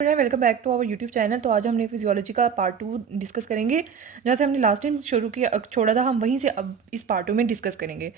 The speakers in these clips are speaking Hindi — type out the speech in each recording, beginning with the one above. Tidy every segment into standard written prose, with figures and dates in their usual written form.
Welcome back to our YouTube channel. तो आज हमने फिजियोलॉजी का पार्ट 2 डिस्कस करेंगे। जहाँ से हमने लास्ट टाइम शुरू किया छोड़ा था, हम वहीं से अब इस पार्ट 2 में डिस्कस करेंगे।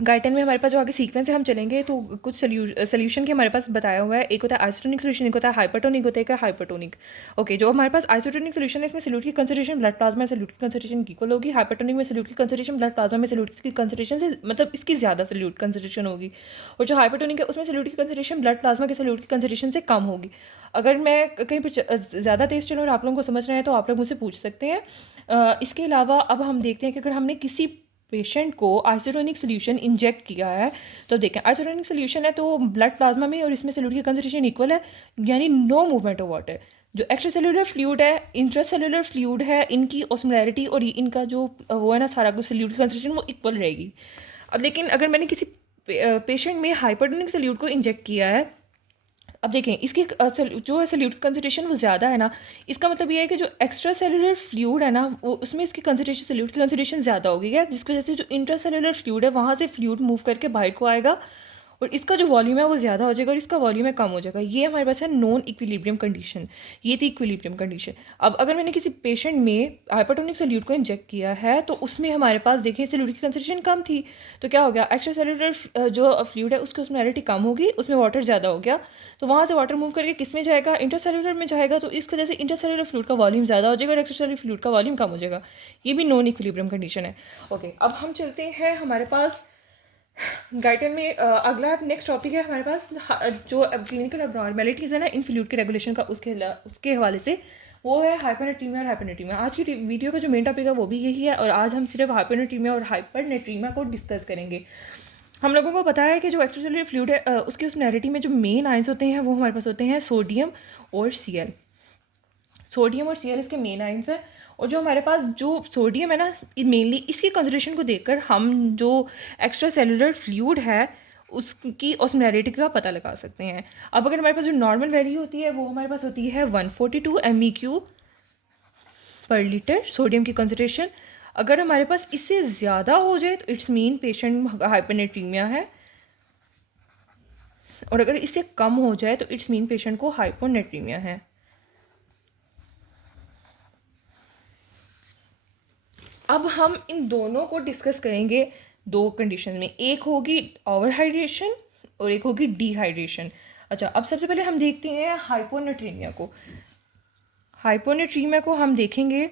गाइडन में हमारे पास जो आगे सीक्वेंस है हम चलेंगे तो कुछ सोल्यूशन के हमारे पास बताया हुआ है। एक होता है आइसोटोनिक सोल्यूशन, एक होता है हाइपरटोनिक, होता है हाइपरटोनिक। ओके, जो हमारे पास आइसोटोनिक सोल्यूशन है इसमें सोल्यूट की कंसंट्रेशन ब्लड प्लाज्मा में सोल्यूट की कंसंट्रेशन इक्वल होगी। हाइपरटोनिक में सोल्यूट की कंसंट्रेशन ब्लड प्लाज्मा में सोल्यूट की कंसंट्रेशन से मतलब इसकी ज़्यादा सोल्यूट कंसंट्रेशन होगी। और जो हाइपरटोनिक है उसमें सोल्यूट की कंसंट्रेशन ब्लड प्लाज्मा के सोल्यूट की कंसंट्रेशन से कम होगी। अगर मैं कहीं पर ज़्यादा तेज चलूँ और आप लोगों को समझ रहे हैं तो आप लोग मुझसे पूछ सकते हैं। इसके अलावा अब हम देखते हैं कि अगर हमने किसी पेशेंट को आइसोटोनिक सोल्यूशन इंजेक्ट किया है तो देखें, आइसोटोनिक सोल्यूशन है तो ब्लड प्लाज्मा में और इसमें सोल्यूट की कंसंट्रेशन इक्वल है, यानी नो मूवमेंट ऑफ वाटर। जो एक्स्ट्रा सेलुलर फ्लूइड है, इंट्रा सेलुलर फ्लूइड है, इनकी ऑस्मोलैरिटी और इनका जो वो है ना सारा कुछ सोल्यूट की कंसंट्रेशन वो इक्वल रहेगी। अब लेकिन अगर मैंने किसी पेशेंट में हाइपरटोनिक सोल्यूट को इंजेक्ट किया है, अब देखें इसकी जो है सोल्यूट की कंसंट्रेशन वो ज़्यादा है ना, इसका मतलब ये है कि जो एक्स्ट्रा सेलुलर फ्लूइड है ना वो उसमें इसकी कंसंट्रेशन सोल्यूट की कंसंट्रेशन ज़्यादा होगी क्या, जिसकी वजह से जो इंट्रा सेलुलर फ्लूइड है वहाँ से फ्लूइड मूव करके बाहर को आएगा और इसका जो वॉल्यूम है वो ज़्यादा हो जाएगा और इसका वॉल्यूम है कम हो जाएगा। ये हमारे पास है नॉन इक्विलिब्रियम कंडीशन। ये थी इक्विलिब्रियम कंडीशन। अब अगर मैंने किसी पेशेंट में हाइपरटोनिक सोल्यूट को इंजेक्ट किया है तो उसमें हमारे पास देखिए सोल्यूट की कंसंट्रेशन कम थी, तो क्या हो गया, एक्स्ट्रा सेलुलर जो फ्लूइड है उसकी ऑस्मोलैरिटी कम होगी, उसमें वाटर ज़्यादा हो गया, तो वहाँ से वाटर मूव करके किस में जाएगा, इंटरसेलुलर में जाएगा। तो इस वजह से इंटरसेलुलर फ्लूइड का वॉल्यूम ज़्यादा हो जाएगा और एक्स्ट्रासेलुलर फ्लूइड का वॉल्यूम कम हो जाएगा। ये भी नॉन इक्विलिब्रियम कंडीशन है। ओके, अब हम चलते हैं हमारे पास गाइडन में अगला नेक्स्ट टॉपिक है हमारे पास जो क्लिनिकल अबनॉर्मेलिटीज़ है ना इन फ्लूइड के रेगुलेशन का, उसके हवाले से वो है हाइपरनेट्रीमिया और हाइपरनेट्रीमिया। आज की वीडियो का जो मेन टॉपिक है वो भी यही है और आज हम सिर्फ हाइपरनेट्रीमिया और हाइपरनेट्रीमिया को डिस्कस करेंगे। हम लोगों को पता है कि जो एक्स्ट्रासेलुलर फ्लूइड है उसकी उस नैरेटी में जो मेन आयंस होते हैं वो हमारे पास होते हैं सोडियम और Cl। सोडियम और Cl इसके मेन आयंस है। और जो हमारे पास जो सोडियम है ना, मेनली इसकी कंसंट्रेशन को देखकर हम जो एक्स्ट्रा सेलुलर फ्लूइड है उसकी ऑस्मोलैरिटी का पता लगा सकते हैं। अब अगर हमारे पास जो नॉर्मल वैल्यू होती है वो हमारे पास होती है 142 MEQ पर लीटर सोडियम की कंसंट्रेशन। अगर हमारे पास इससे ज़्यादा हो जाए तो इट्स मीन पेशेंट हाइपरनेट्रीमिया है, और अगर इससे कम हो जाए तो इट्स मीन पेशेंट को हाइपोनेट्रीमिया है। अब हम इन दोनों को डिस्कस करेंगे दो कंडीशन में, एक होगी ओवर हाइड्रेशन और एक होगी डिहाइड्रेशन। अच्छा, अब सबसे पहले हम देखते हैं हाइपोनेट्रीमिया को। हाइपोनेट्रीमिया को हम देखेंगे,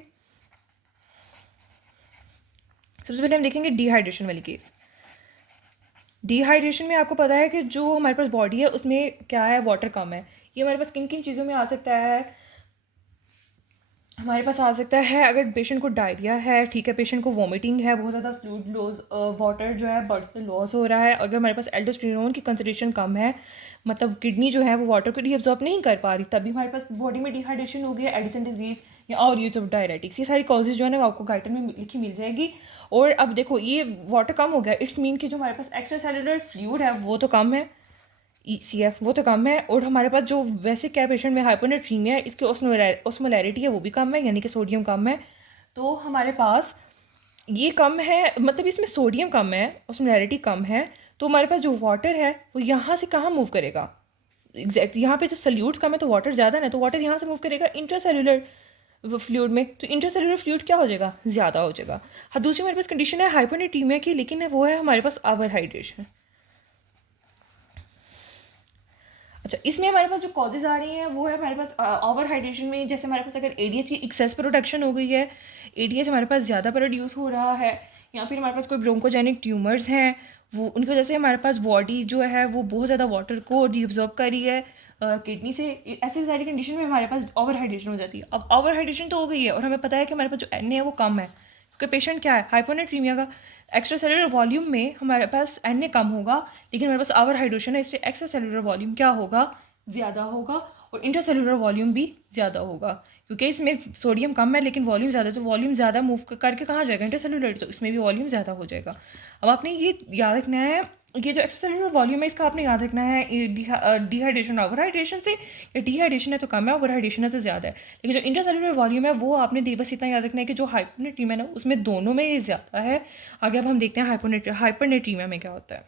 सबसे पहले हम देखेंगे डिहाइड्रेशन वाली केस। डिहाइड्रेशन में आपको पता है कि जो हमारे पास बॉडी है उसमें क्या है, वाटर कम है। ये हमारे पास किन किन चीज़ों में आ सकता है, हमारे पास आ सकता है अगर पेशेंट को डायरिया है, ठीक है, पेशेंट को वॉमिटिंग है, बहुत ज़्यादा फ्लूइड लॉस, वाटर जो है बॉडी से लॉस हो रहा है। अगर हमारे पास एल्डोस्टेरोन की कंसंट्रेशन कम है, मतलब किडनी जो है वो वाटर को रीअब्जॉर्ब नहीं कर पा रही, तभी हमारे पास बॉडी में डिहाइड्रेशन हो गया, एडिसन डिजीज या और यूज ऑफ डायरेटिक्स। ये सारी कॉजेज जो है ना वो आपको गाइडन में लिखी मिल जाएगी। और अब देखो ये वाटर कम हो गया, इट्स मीन कि जो हमारे पास एक्स्ट्रा सेलुलर फ्लूइड है वो तो कम है, ECF वो तो कम है, और हमारे पास जो वैसे क्या पेशेंट में हाइपोनेट्रीमिया है इसकी ऑस्मोलैरिटी है वो भी कम है, यानी कि सोडियम कम है। तो हमारे पास ये कम है, मतलब इसमें सोडियम कम है, ऑस्मोलैरिटी कम है, तो हमारे पास जो वाटर है वो यहाँ से कहाँ मूव करेगा, एग्जैक्ट यहाँ पे जो सल्यूट्स कम है तो वाटर ज़्यादा है, तो वाटर यहाँ से मूव करेगा इंट्रासेलुलर फ्लूइड में, तो इंट्रासेलुलर फ्लूइड क्या हो जाएगा, ज़्यादा हो जाएगा। हाँ, दूसरी हमारे पास कंडीशन है हाइपोनेट्रीमिया की, लेकिन वो है हमारे पास ओवर हाइड्रेशन। अच्छा, इसमें हमारे पास जो कॉजेज आ रही हैं वो है हमारे पास ओवर हाइड्रेशन में, जैसे हमारे पास अगर ADH की एक्सेस प्रोडक्शन हो गई है, ADH हमारे पास ज़्यादा प्रोड्यूस हो रहा है, या फिर हमारे पास कोई ब्रोंकोजेनिक ट्यूमर्स हैं, वो उनकी वजह से हमारे पास बॉडी जो है वो बहुत ज़्यादा वाटर को रिअब्जॉर्ब कर रही है किडनी से, ऐसी सारी कंडीशन में हमारे पास ओवर हाइड्रेशन हो जाती है। अब ओवर हाइड्रेशन तो हो गई है और हमें पता है कि हमारे पास जो Na है वो कम है, क्योंकि पेशेंट क्या है, हाइपोनेट्रीमिया का। एक्स्ट्रा सेलुलर वॉल्यूम में हमारे पास Na कम होगा, लेकिन हमारे पास ओवर हाइड्रेशन है, इसलिए एक्स्ट्रा सेलुलर वॉल्यूम क्या होगा, ज़्यादा होगा, और इंटरसेलुलर वॉल्यूम भी ज़्यादा होगा, क्योंकि इसमें सोडियम कम है लेकिन वॉल्यूम ज़्यादा है, तो वॉल्यूम ज़्यादा मूव करके कहाँ जाएगा, इंटरसेलुलर, तो इसमें भी वॉल्यूम ज़्यादा हो जाएगा। अब आपने ये याद रखना है, ये जो एक्स्ट्रासेलुलर वॉल्यूम है इसका आपने याद रखना है डिहाइड्रेशन ओवर हाइड्रेशन से, या डिहाइड्रेशन है तो कम है, ओवर हाइड्रेशन है तो ज़्यादा है। लेकिन जो इंटरसेलुलर वॉल्यूम है वो आपने बस इतना याद रखना है कि जो हाइपोनेट्रीमिया है ना उसमें दोनों में ये ज़्यादा है। आगे अब हम देखते हैं हाइपरनेट्रीमिया में क्या होता है।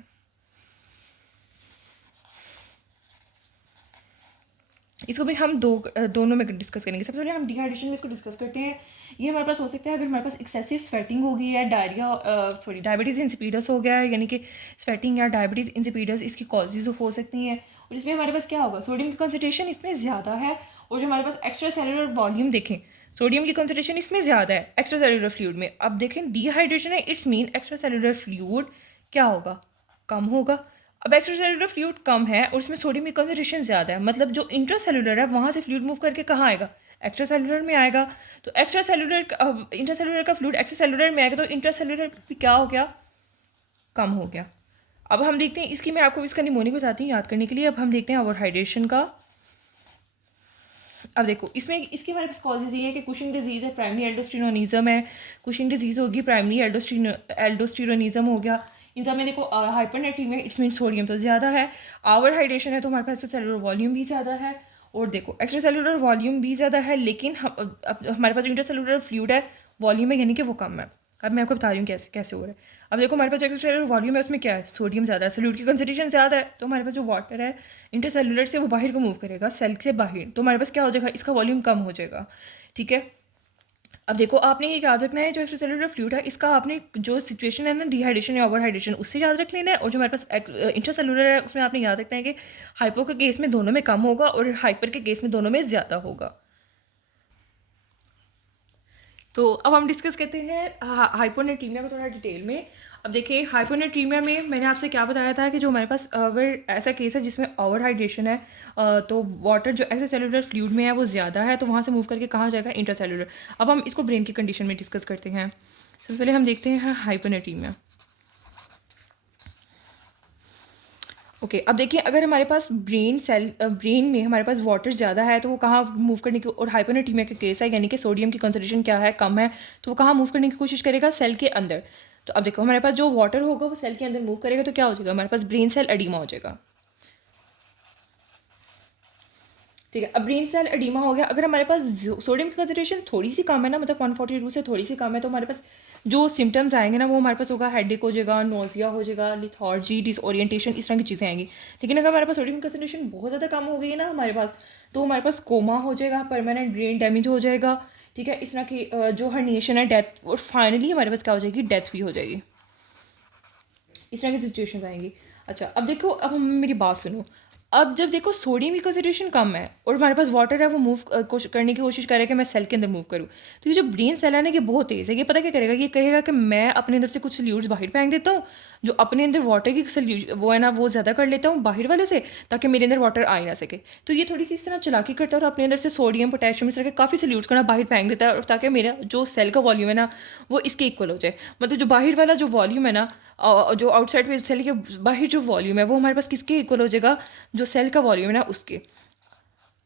इसको भी हम दोनों में डिस्कस करेंगे। सबसे पहले हम डिहाइड्रेशन में इसको डिस्कस करते हैं। ये हमारे पास हो सकता है अगर हमारे पास एक्सेसिव स्वेटिंग हो गई है, डायबिटीज़ इंसिपिडस हो गया है, यानी कि स्वेटिंग या डायबिटीज़ इंसिपिडस इसकी कॉजेज हो सकती हैं। और इसमें हमारे पास क्या होगा, सोडियम की कंसनट्रेशन इसमें ज़्यादा है, और जो हमारे पास एक्स्ट्रा सेलुलर वॉल्यूम देखें, सोडियम की कंसनट्रेशन इसमें ज़्यादा है एक्स्ट्रा सेलुलर फ्लूइड में। अब देखें डिहाइड्रेशन है, it's mean extra cellular fluid क्या होगा, कम होगा। अब एक्स्ट्रा सेलुलर फ्लूइड कम है और उसमें सोडियम की कंसनट्रेशन ज़्यादा है, मतलब जो इंट्रा सेलुलर है वहाँ से फ्लूइड मूव करके कहाँ आएगा, एक्स्ट्रा सेलुलर में आएगा। तो एक्स्ट्रा सेलुलर इंट्रा सेलुलर का फ्लूइड एक्स्ट्रा सेलुलर में आएगा, तो इंट्रा सेलुलर भी क्या हो गया, कम हो गया। अब हम देखते हैं इसकी, मैं आपको इसका निमोनिक बताती हूँ याद करने के लिए। अब हम देखते हैं ओवरहाइड्रेशन का। अब देखो इसमें इसके हमारे पास कॉजेज ये है कि कुशिंग डिजीज़ है, प्राइमरी एल्डोस्टेरोनिज्म है, कुशिंग डिजीज़ होगी, प्राइमरी एल्डोस्टेरोनिज्म हो गया। इन सब में देखो हाइपरनेट्रीमिया इट्स मीन सोडियम तो ज़्यादा है, ओवर हाइड्रेशन है तो हमारे पास सेलुलर वॉल्यूम भी ज़्यादा है, और देखो एक्स्ट्रा सेलुलर वॉल्यूम भी ज़्यादा है, लेकिन अब हमारे पास जो इंटर सेलुलर फ्लूइड है वॉल्यूम है, यानी कि वो कम है। अब मैं आपको बता रही हूँ कैसे कैसे हो रहा है। अब देखो हमारे पास जो एक्स्ट्रा सेलुलर वॉल्यूम है उसमें क्या है, सोडियम ज़्यादा है, सोल्यूट की कंसनट्रेशन ज़्यादा है, तो हमारे पास जो वाटर है इंटरसेलुलर से वो बाहर को मूव करेगा सेल से बाहर, तो हमारे पास क्या हो जाएगा, इसका वॉल्यूम कम हो जाएगा। ठीक है, अब देखो आपने ये याद रखना है जो एक्स्ट्रा सेलुलर फ्लूइड है इसका आपने जो सिचुएशन है ना डिहाइड्रेशन या ओवर हाइड्रेशन उससे याद रख लेना है, और जो हमारे पास इंटरसेलुलर है उसमें आपने याद रखना है कि हाइपो के केस में दोनों में कम होगा और हाइपर के केस में दोनों में ज़्यादा होगा। तो अब हम डिस्कस करते हैं हाइपोनेट्रीमिया को थोड़ा डिटेल में। अब देखिए हाइपोनेट्रीमिया में मैंने आपसे क्या बताया था कि जो हमारे पास अगर ऐसा केस है जिसमें ओवर हाइड्रेशन है, तो वाटर जो एक्स्ट्रा सेलुलर फ्लूइड में है वो ज़्यादा है, तो वहाँ से मूव करके कहाँ जाएगा, इंट्रासेलुलर। अब हम इसको ब्रेन की कंडीशन में डिस्कस करते हैं। सबसे पहले हम देखते हैं हाइपोनेट्रीमिया। ओके अब देखिए अगर हमारे पास ब्रेन में हमारे पास वाटर ज़्यादा है तो वो कहाँ मूव करने की, और हाइपोनेट्रीमिया का केस है यानी कि सोडियम की कंसनट्रेशन क्या है, कम है, तो वो कहाँ मूव करने की कोशिश करेगा, सेल के अंदर। तो अब देखो हमारे पास जो वाटर होगा वो सेल के अंदर मूव करेगा, तो क्या हो जाएगा, हमारे पास ब्रेन सेल एडीमा हो जाएगा। ठीक है, अब ब्रेन सेल एडीमा हो गया। अगर हमारे पास सोडियम की कंसनट्रेशन थोड़ी सी कम है ना, मतलब 142 से थोड़ी सी कम है, तो हमारे पास जो सिम्टम्स आएंगे ना वो हमारे पास होगा, हेडेक हो जाएगा, नोजिया हो जाएगा, लिथार्जी, डिसओरिएंटेशन, इस तरह की चीज़ें आएंगी। लेकिन अगर हमारे पास सोडियम की कंसनट्रेशन बहुत ज़्यादा कम हो गई है ना हमारे पास, तो हमारे पास कोमा हो जाएगा, परमानेंट ब्रेन डैमेज हो जाएगा। ठीक है, इस तरह की जो हर्निएशन है, डेथ, और फाइनली हमारे पास क्या हो जाएगी, डेथ भी हो जाएगी। इस तरह की सिचुएशंस आएंगी। अच्छा अब देखो, अब हम मेरी बात सुनो। अब जब देखो सोडियम की कंसनट्रेशन कम है और हमारे पास वाटर है, वो मूव करने की कोशिश करेगा कि मैं सेल के अंदर मूव करूँ, तो ये जो ब्रेन सेल है ना ये बहुत तेज़ है। ये पता क्या करेगा, ये कहेगा कि मैं अपने अंदर से कुछ सल्यूट्स बाहर फेंक देता हूँ, जो अपने अंदर वाटर की वो है ना वो ज़्यादा कर लेता हूँ बाहर वाले से, ताकि मेरे अंदर वाटर आ ही ना सके। तो ये थोड़ी सी इस तरह चालाकी करता है और अपने अंदर से सोडियम, पोटेशियम, इस तरह के काफ़ी सल्यूट्स का ना बाहर फेंक देता है, और ताकि मेरा जो सेल का वॉल्यूम है ना वो इसके इक्वल हो जाए। मतलब जो बाहर वाला जो वॉल्यूम है ना, जो आउटसाइड में सेल के बाहर जो वॉल्यूम है वो हमारे पास किसके इक्वल हो जाएगा, जो सेल का वॉल्यूम है ना उसके।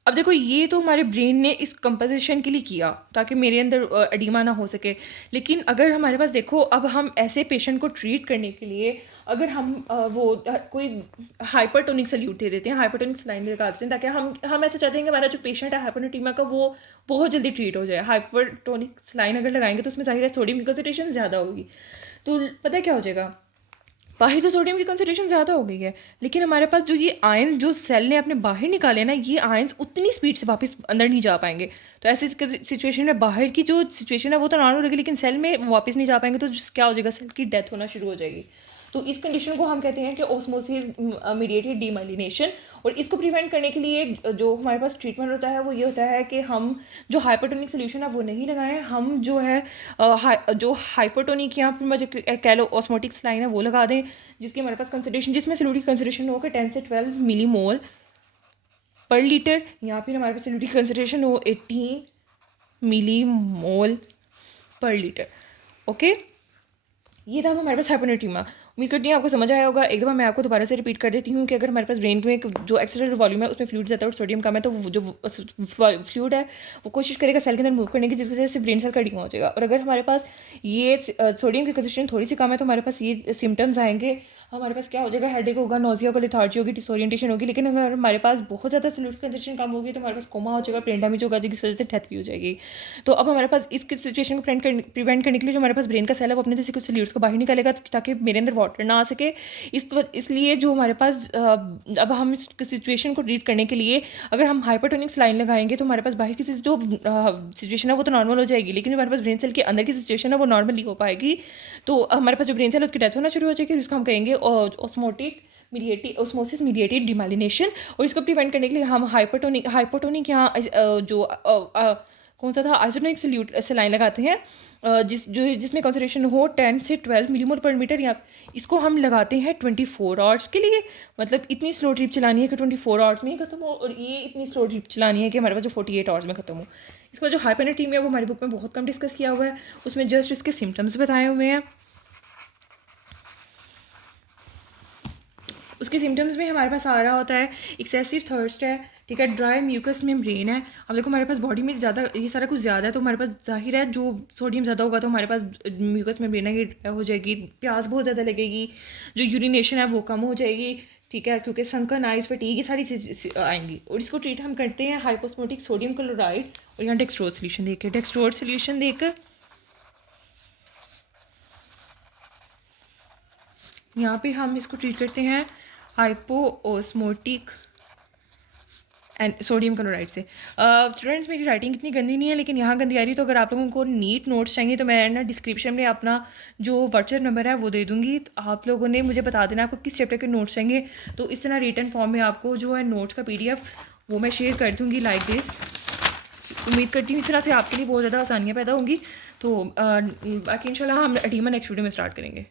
अब देखो ये तो हमारे ब्रेन ने इस कंपोजिशन के लिए किया ताकि मेरे अंदर एडीमा ना हो सके। लेकिन अगर हमारे पास देखो, अब हम ऐसे पेशेंट को ट्रीट करने के लिए अगर हम कोई हाइपरटोनिक सल्यूट दे देते हैं, हाइपरटोनिक सलाइन लगा देते हैं, ताकि हम ऐसा चाहते हैं कि हमारा जो पेशेंट है हाइपोनेट्रीमिया का वो बहुत जल्दी ट्रीट हो जाए। हाइपरटोनिक सलाइन अगर लगाएंगे तो उसमें जाहिर है सोडियम की कंसनट्रेशन ज़्यादा होगी, तो पता है क्या हो जाएगा, बाहर तो सोडियम की कंसनट्रेशन ज़्यादा हो गई है, लेकिन हमारे पास जो ये आयन जो सेल ने अपने बाहर निकाले ना, ये आयन्स उतनी स्पीड से वापस अंदर नहीं जा पाएंगे। तो ऐसी सिचुएशन में बाहर की जो सिचुएशन है वो तो नॉर्मल रहेगी, लेकिन सेल में वापस नहीं जा पाएंगे, तो क्या हो जाएगा, सेल की डेथ होना शुरू हो जाएगी। तो इस कंडीशन को हम कहते हैं कि ओस्मोसिस मीडिएटेड डीमाइलिनेशन। और इसको प्रिवेंट करने के लिए जो हमारे पास ट्रीटमेंट होता है वो ये होता है कि हम जो हाइपरटोनिक सोल्यूशन है वो नहीं लगाएं, हम जो है जो हाइपरटोनिक या फिर मुझे कह लो ऑस्मोटिक सलाइन है वो लगा दें, जिसकी हमारे पास कंसनट्रेशन, जिसमें सल्यूटिक कंसनट्रेशन हो कि 10 से 12 मिलीमोल पर लीटर, या फिर हमारे पास सल्यूटिक कंसनट्रेशन हो 18 मिलीमोल पर लीटर। ओके, ये था हमारे पास हाइपोनेट्रीमिया। उम्मीद करती हूँ आपको समझ आया होगा। एक दफ़ा मैं आपको दोबारा से रिपीट कर देती हूँ कि अगर हमारे पास ब्रेन में जो एक्सेलर वॉल्यूम है उसमें फ्लूइड ज़्यादा और सोडियम कम है, तो जो फ्लूइड है वो कोशिश करेगा सेल के अंदर मूव करने की, जिस वजह से ब्रेन सेल का एडीमा हो जाएगा। और अगर हमारे पास ये सोडियम की कंसंट्रेशन थोड़ी सी कम है तो हमारे पास ये सिम्टम्स आएंगे, हमारे पास क्या हो जाएगा, हेडेक होगा, नोजिया होगा, लिथार्जी होगी, डिसोरिएंटेशन होगी। लेकिन अगर हमारे पास बहुत ज़्यादा सॉल्यूट कंजप्शन कम होगी तो हमारे पास कोमा हो जाएगा, ब्रेन डैमेज होगा, जिस वजह से डेथ भी हो जाएगी। तो अब हमारे पास इस सिचुएशन को प्रिवेंट करने के लिए जो हमारे पास ब्रेन का सेल है वो अपने जैसे कुछ सॉल्यूट्स को बाहर निकालेगा ताकि मेरे अंदर वाटर ना आ सके। इसलिए जो हमारे पास अब हम इस सिचुएशन को रीड करने के लिए अगर हम हाइपरटोनिक लाइन लगाएंगे तो हमारे पास बाहर की जो सिचुएशन है वो तो नॉर्मल हो जाएगी, लेकिन हमारे पास ब्रेन सेल के अंदर की सिचुएशन है वो नॉर्मल नहीं हो पाएगी। तो हमारे पास जो ब्रेन सेल है उसकी डेथ होना शुरू हो जाएगी, उसको हम कहेंगे osmotic mediated osmosis mediated demyelination. और इसको प्रिवेंट करने के लिए हम हाइपरटोनिक यहाँ जो कौन सा था आइसोटोनिक सल्यूट सलाइन लगाते हैं, जिसमें कॉन्सेंट्रेशन हो 10 से 12 मिलीमोल पर मीटर। या इसको हम लगाते हैं 24 आवर्स के लिए। मतलब इतनी स्लो ड्रिप चलानी है कि 24 आवर्स में ही खत्म हो, और ये इतनी स्लो ड्रिप चलानी है कि हमारे पास जो 48 आवर्स में खत्म हो। इसका जो हाइपरनेट्रीमिया है वो हमारी बुक में बहुत कम डिस्कस किया हुआ है, उसमें जस्ट इसके सिम्टम्स बताए हुए हैं। उसके सिम्टम्स में हमारे पास आ रहा होता है एक्सेसिव थर्स्ट है, ठीक है, ड्राई म्यूकस मेम्ब्रेन है। अब देखो हमारे पास बॉडी में ज़्यादा ये सारा कुछ ज़्यादा है तो हमारे पास जाहिर है जो सोडियम ज़्यादा होगा तो हमारे पास म्यूकस मेम्ब्रेन है ये हो जाएगी, प्यास बहुत ज़्यादा लगेगी, जो यूरिनेशन है वो कम हो जाएगी, ठीक है, क्योंकि संकन आइज फटीग ये सारी चीज़ आएंगी। और इसको ट्रीट हम करते हैं हाइपोस्मोटिक सोडियम क्लोराइड और यहाँ डेक्सट्रोज सोल्यूशन देकर यहाँ पे हम इसको ट्रीट करते हैं हाइपोओस्मोटिक एंड सोडियम क्लोराइड से। स्टूडेंट्स मेरी राइटिंग इतनी गंदी नहीं है लेकिन यहाँ गंदी आ रही है, तो अगर आप लोगों को नीट नोट्स चाहिए तो मैं ना डिस्क्रिप्शन में अपना जो व्हाट्सएप नंबर है वो दे दूँगी, तो आप लोगों ने मुझे बता देना आपको किस चैप्टर के नोट्स चाहिए। तो इस तरह रिटन फॉर्म में आपको जो है नोट्स का PDF वो मैं शेयर कर दूँगी लाइक दिस। उम्मीद करती हूँ इस तरह से आपके लिए बहुत ज़्यादा आसानियाँ पैदा होंगी। तो बाकी इंशाल्लाह हम अटीमा नेक्स्ट वीडियो में स्टार्ट करेंगे।